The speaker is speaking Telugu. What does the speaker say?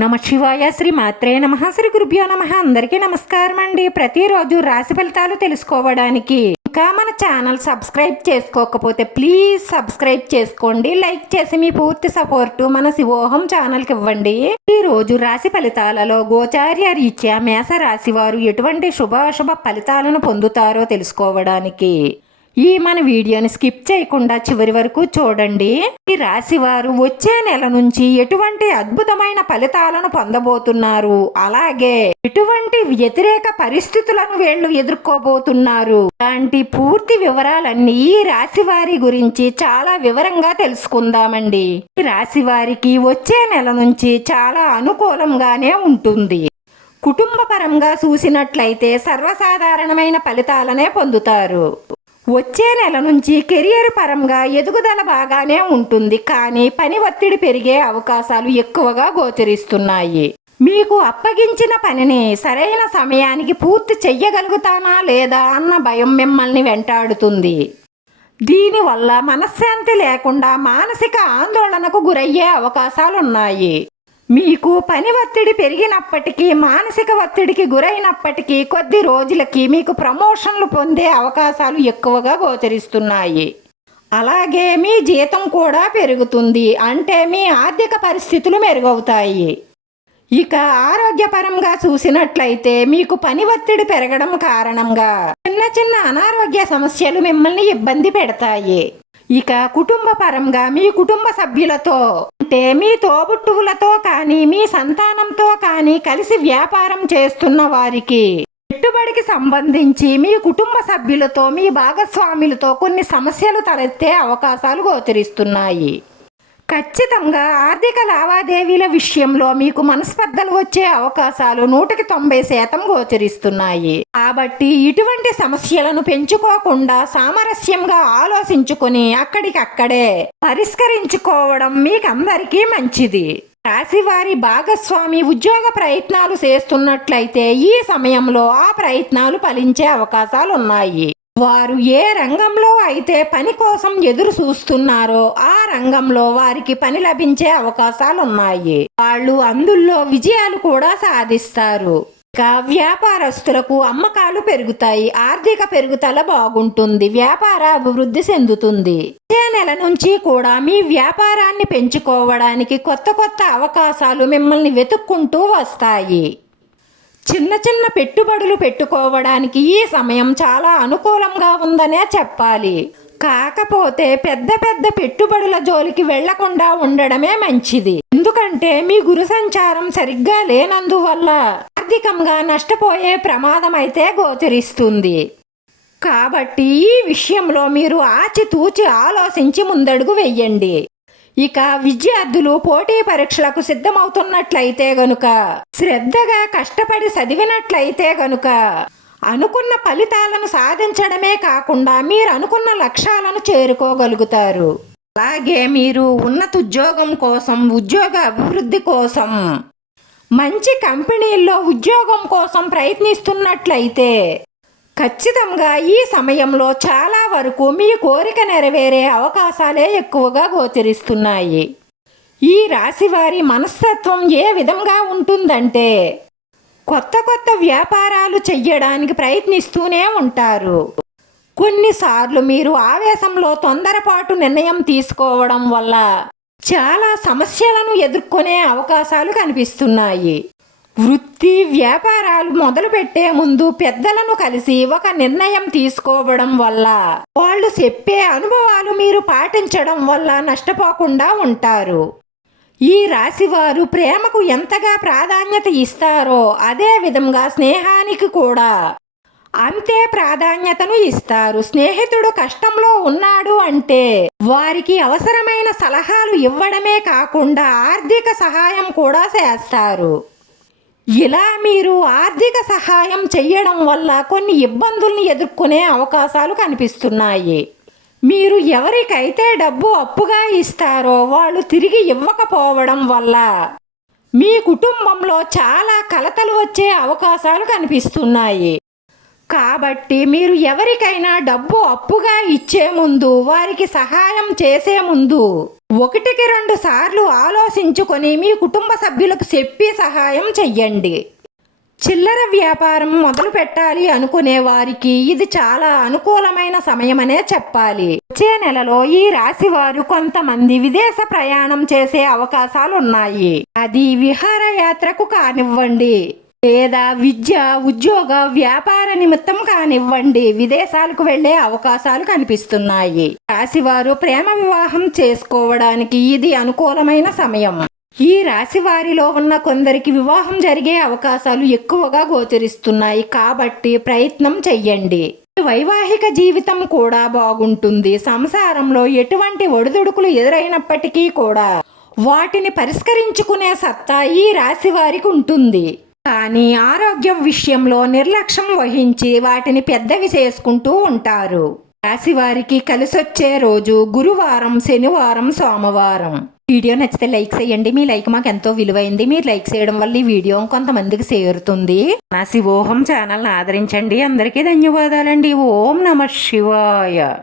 నమ శివాయ శ్రీ మాత్రే నమ. శ్రీ గురుభ్యో నమ. అందరికీ నమస్కారం అండి. ప్రతిరోజు రాశి ఫలితాలు తెలుసుకోవడానికి ఇంకా మన ఛానల్ సబ్స్క్రైబ్ చేసుకోకపోతే ప్లీజ్ సబ్స్క్రైబ్ చేసుకోండి. లైక్ చేసి మీ పూర్తి సపోర్టు మన శివోహం ఛానల్కి ఇవ్వండి. ఈ రోజు రాశి ఫలితాలలో గోచార్య రీత్యా మేష రాశి వారు ఎటువంటి శుభాశుభ ఫలితాలను పొందుతారో తెలుసుకోవడానికి ఈ మన వీడియోని స్కిప్ చేయకుండా చివరి వరకు చూడండి. ఈ రాశి వారు వచ్చే నెల నుంచి ఎటువంటి అద్భుతమైన ఫలితాలను పొందబోతున్నారు? అలాగే ఎటువంటి వ్యతిరేక పరిస్థితులను వీళ్ళు ఎదుర్కోబోతున్నారు? లాంటి పూర్తి వివరాలన్నీ ఈ రాశి వారి గురించి చాలా వివరంగా తెలుసుకుందామండి. ఈ రాశి వారికి వచ్చే నెల నుంచి చాలా అనుకూలంగానే ఉంటుంది. కుటుంబపరంగా చూసినట్లయితే సర్వసాధారణమైన ఫలితాలనే పొందుతారు. వచ్చే నెల నుంచి కెరియర్ పరంగా ఎదుగుదల బాగానే ఉంటుంది కానీ పని ఒత్తిడి పెరిగే అవకాశాలు ఎక్కువగా గోచరిస్తున్నాయి. మీకు అప్పగించిన పనిని సరైన సమయానికి పూర్తి చెయ్యగలుగుతానా లేదా అన్న భయం మిమ్మల్ని వెంటాడుతుంది. దీనివల్ల మనశ్శాంతి లేకుండా మానసిక ఆందోళనకు గురయ్యే అవకాశాలున్నాయి. మీకు పని ఒత్తిడి పెరిగినప్పటికీ మానసిక ఒత్తిడికి గురైనప్పటికీ కొద్ది రోజులకి మీకు ప్రమోషన్లు పొందే అవకాశాలు ఎక్కువగా గోచరిస్తున్నాయి. అలాగే మీ జీతం కూడా పెరుగుతుంది. అంటే మీ ఆర్థిక పరిస్థితులు మెరుగవుతాయి. ఇక ఆరోగ్యపరంగా చూసినట్లయితే మీకు పని ఒత్తిడి పెరగడం కారణంగా చిన్న చిన్న అనారోగ్య సమస్యలు మిమ్మల్ని ఇబ్బంది పెడతాయి. ఇక కుటుంబ పరంగా మీ కుటుంబ సభ్యులతో అంటే మీ తోబుట్టువులతో కానీ మీ సంతానంతో కానీ కలిసి వ్యాపారం చేస్తున్న వారికి పెట్టుబడికి సంబంధించి మీ కుటుంబ సభ్యులతో మీ భాగస్వాములతో కొన్ని సమస్యలు తలెత్తే అవకాశాలు గోచరిస్తున్నాయి. ఖచ్చితంగా ఆర్థిక లావాదేవీల విషయంలో మీకు మనస్పర్ధలు వచ్చే అవకాశాలు నూటికి తొంభై శాతం గోచరిస్తున్నాయి. కాబట్టి ఇటువంటి సమస్యలను పెంచుకోకుండా సామరస్యంగా ఆలోచించుకొని అక్కడికక్కడే పరిష్కరించుకోవడం మీకందరికీ మంచిది. రాశివారి భాగస్వామి ఉద్యోగ ప్రయత్నాలు చేస్తున్నట్లయితే ఈ సమయంలో ఆ ప్రయత్నాలు ఫలించే అవకాశాలు ఉన్నాయి వారు ఏ రంగంలో అయితే పని కోసం ఎదురు చూస్తున్నారో ఆ రంగంలో వారికి పని లభించే అవకాశాలు ఉన్నాయి వాళ్ళు అందుల్లో విజయాలు కూడా సాధిస్తారు. ఇక వ్యాపారస్తులకు అమ్మకాలు పెరుగుతాయి. ఆర్థిక పెరుగుదల బాగుంటుంది. వ్యాపార అభివృద్ధి చెందుతుంది. ఇదే నెల నుంచి కూడా మీ వ్యాపారాన్ని పెంచుకోవడానికి కొత్త కొత్త అవకాశాలు మిమ్మల్ని వెతుక్కుంటూ వస్తాయి. చిన్న చిన్న పెట్టుబడులు పెట్టుకోవడానికి ఈ సమయం చాలా అనుకూలంగా ఉందనే చెప్పాలి. కాకపోతే పెద్ద పెద్ద పెట్టుబడుల జోలికి వెళ్ళకుండా ఉండడమే మంచిది. ఎందుకంటే మీ గురు సంచారం సరిగ్గా లేనందువల్ల ఆర్థికంగా నష్టపోయే ప్రమాదం అయితే గోచరిస్తుంది. కాబట్టి ఈ విషయంలో మీరు ఆచితూచి ఆలోచించి ముందడుగు వెయ్యండి ఇక విద్యార్థులు పోటీ పరీక్షలకు సిద్ధమవుతున్నట్లయితే గనుక శ్రద్ధగా కష్టపడి చదివినట్లయితే గనుక అనుకున్న ఫలితాలను సాధించడమే కాకుండా మీరు అనుకున్న లక్ష్యాలను చేరుకోగలుగుతారు. అలాగే మీరు ఉన్నత ఉద్యోగం కోసం ఉద్యోగ అభివృద్ధి కోసం మంచి కంపెనీల్లో ఉద్యోగం కోసం ప్రయత్నిస్తున్నట్లయితే ఖచ్చితంగా ఈ సమయంలో చాలా వరకు మీ కోరిక నెరవేరే అవకాశాలే ఎక్కువగా గోచరిస్తున్నాయి. ఈ రాశివారి మనస్తత్వం ఏ విధంగా ఉంటుందంటే కొత్త కొత్త వ్యాపారాలు చెయ్యడానికి ప్రయత్నిస్తూనే ఉంటారు. కొన్నిసార్లు మీరు ఆవేశంలో తొందరపాటు నిర్ణయం తీసుకోవడం వల్ల చాలా సమస్యలను ఎదుర్కొనే అవకాశాలు కనిపిస్తున్నాయి. వృత్తి వ్యాపారాలు మొదలుపెట్టే ముందు పెద్దలను కలిసి ఒక నిర్ణయం తీసుకోవడం వల్ల వాళ్ళు చెప్పే అనుభవాలు మీరు పాటించడం వల్ల నష్టపోకుండా ఉంటారు. ఈ రాశివారు ప్రేమకు ఎంతగా ప్రాధాన్యత ఇస్తారో అదే విధంగా స్నేహానికి కూడా అంతే ప్రాధాన్యతను ఇస్తారు. స్నేహితుడు కష్టంలో ఉన్నాడు అంటే వారికి అవసరమైన సలహాలు ఇవ్వడమే కాకుండా ఆర్థిక సహాయం కూడా చేస్తారు. ఇలా మీరు ఆర్థిక సహాయం చేయడం వల్ల కొన్ని ఇబ్బందుల్ని ఎదుర్కొనే అవకాశాలు కనిపిస్తున్నాయి. మీరు ఎవరికైతే డబ్బు అప్పుగా ఇస్తారో వాళ్ళు తిరిగి ఇవ్వకపోవడం వల్ల మీ కుటుంబంలో చాలా కలతలు వచ్చే అవకాశాలు కనిపిస్తున్నాయి. కాబట్టి మీరు ఎవరికైనా డబ్బు అప్పుగా ఇచ్చే ముందు వారికి సహాయం చేసే ముందు ఒకటికి రెండు సార్లు ఆలోచించుకొని మీ కుటుంబ సభ్యులకు చెప్పి సహాయం చెయ్యండి. చిల్లర వ్యాపారం మొదలు పెట్టాలి అనుకునే వారికి ఇది చాలా అనుకూలమైన సమయమనే చెప్పాలి. వచ్చే నెలలో ఈ రాశి వారు కొంతమంది విదేశ ప్రయాణం చేసే అవకాశాలు ఉన్నాయి అది విహారయాత్రకు కానివ్వండి. లేదా విద్య ఉద్యోగ వ్యాపార నిమిత్తం కానివ్వండి విదేశాలకు వెళ్ళే అవకాశాలు కనిపిస్తున్నాయి. రాశివారు ప్రేమ వివాహం చేసుకోవడానికి ఇది అనుకూలమైన సమయం. ఈ రాశి వారిలో ఉన్న కొందరికి వివాహం జరిగే అవకాశాలు ఎక్కువగా గోచరిస్తున్నాయి. కాబట్టి ప్రయత్నం చెయ్యండి. వైవాహిక జీవితం కూడా బాగుంటుంది. సంసారంలో ఎటువంటి ఒడిదుడుకులు ఎదురైనప్పటికీ కూడా వాటిని పరిష్కరించుకునే సత్తా ఈ రాశి వారికి ఉంటుంది. కానీ ఆరోగ్యం విషయంలో నిర్లక్ష్యం వహించి వాటిని పెద్దవి చేసుకుంటూ ఉంటారు. రాశివారికి కలిసొచ్చే రోజు గురువారం శనివారం సోమవారం. వీడియో నచ్చితే లైక్ చేయండి. మీ లైక్ మాకు ఎంతో విలువైంది. మీరు లైక్ చేయడం వల్ల ఈ వీడియో కొంతమందికి చేరుతుంది. నా శివోహం ఛానల్ని ఆదరించండి. అందరికీ ధన్యవాదాలండి. ఓం నమ శివాయ.